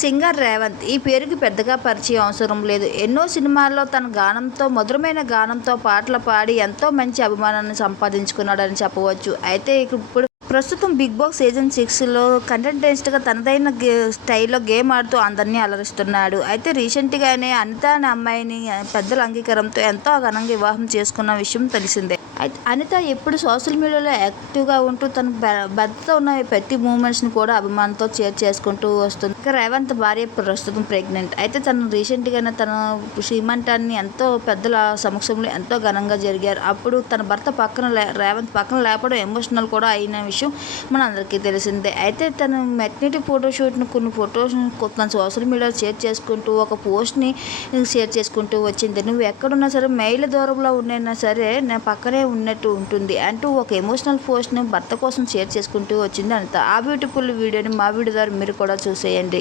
Singer Revanth. ఈ పేరుకి పెద్దగా పరిచయం అవసరం లేదు. ఎన్నో సినిమాల్లో తన గానంతో మధురమైన గానంతో పాటలు పాడి ఎంతో మంచి అభిమానాన్ని సంపాదించుకున్నాడని చెప్పవచ్చు. అయితే ఇప్పుడు ప్రస్తుతం బిగ్ బాస్ సీజన్ సిక్స్లో కంటెంటెంట్గా తనదైన గే స్టైల్లో గేమ్ ఆడుతూ అందరినీ అలరిస్తున్నాడు. అయితే రీసెంట్గానే అనిత అనే అమ్మాయిని పెద్దల అంగీకారంతో ఎంతో ఘనంగా వివాహం చేసుకున్న విషయం తెలిసిందే. అయితే అనిత ఎప్పుడు సోషల్ మీడియాలో యాక్టివ్గా ఉంటూ తన భ- భర్తతో ఉన్న ప్రతి మూమెంట్స్ని కూడా అభిమానంతో షేర్ చేసుకుంటూ వస్తుంది. ఇక రేవంత్ భార్య ప్రస్తుతం ప్రెగ్నెంట్. అయితే తను రీసెంట్గానే తన శ్రీమంతాన్ని ఎంతో పెద్దల సమక్షంలో ఎంతో ఘనంగా జరిగారు. అప్పుడు తన భర్త పక్కన లే- రేవంత్ పక్కన లేపడం ఎమోషనల్ కూడా అయిన విషయం మన అందరికీ తెలిసిందే. అయితే తను మెట్నిటీ ఫోటోషూట్ను కొన్ని ఫొటోస్ తన సోషల్ మీడియాలో షేర్ చేసుకుంటూ ఒక పోస్ట్ని షేర్ చేసుకుంటూ వచ్చింది. నువ్వు ఎక్కడున్నా సరే మెయిల్ దూరంలో ఉన్నైనా సరే నా పక్కనే ఉన్నట్టు ఉంటుంది అంటూ ఒక ఎమోషనల్ పోస్ట్ని భర్త కోసం షేర్ చేసుకుంటూ వచ్చింది అంత ఆ బ్యూటిఫుల్ వీడియోని మా వీడియో ద్వారా మీరు కూడా చూసేయండి.